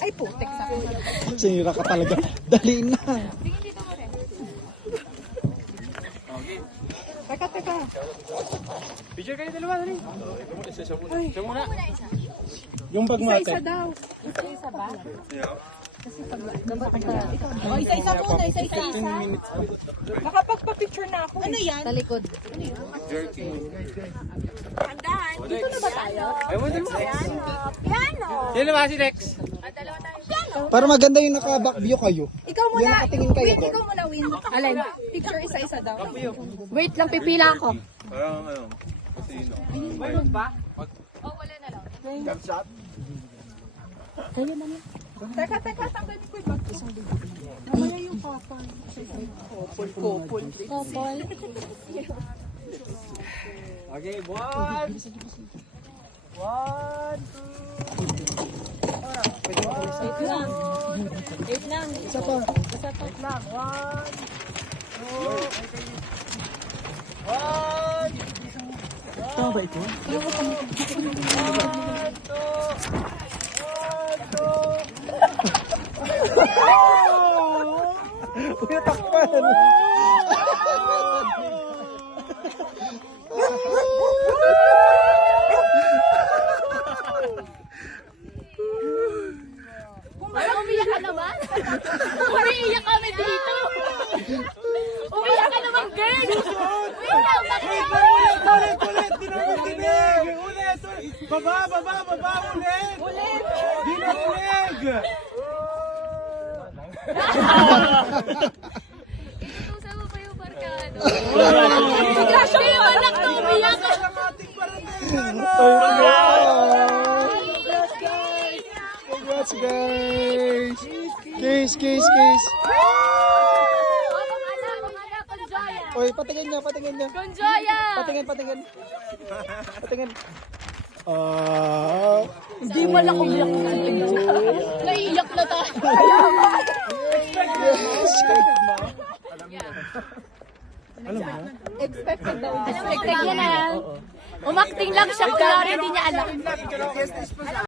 Ay, putek sa akin. Sinira ka talaga. Dali na. Teka. Picture kayo dalawa, dali. Isa muna. Yung bag Isa-isa mate. daw. Isa-isa ba? O, isa-isa muna, isa-isa. Nakapagpa-picture na ako. Ano yan? Talikod. Andahan. Dito na ba tayo? Ewan din mo. Piano. Sino ba si Rex? Para maganda yung naka-back view kayo. Ikaw Yung muna. nakatingin kayo Win, doon. ikaw muna, Win. Alin? Picture isa-isa daw. Wait lang, pipila ako. Parang ano. Kasino. Teka, tanggalin ko yung bag. Namaya yung papa. Couple. Okay, one. One, two. Wait lang. Isa pa. Lang. One, two. One. Tama ba ito? Uy, takpan. Ay, umiyak ka naman? Umiiyak kami dito. Umiyak ka naman, girl. Umiyak, bakit? Ulit! Di na marinig! Ulit! Baba! Ulit! Di na marinig! Inutusan mo pa yung barkado. Grabe yung anak na umiyak. Congrats, guys! Case! Mga Konjoya. Oy, patingin niya. Konjoya. Patingin. Hindi man ako umiyak na. Naiiyak na tayo. Expected daw. Expected niya na. Umakting lang siya, kaya hindi niya alam.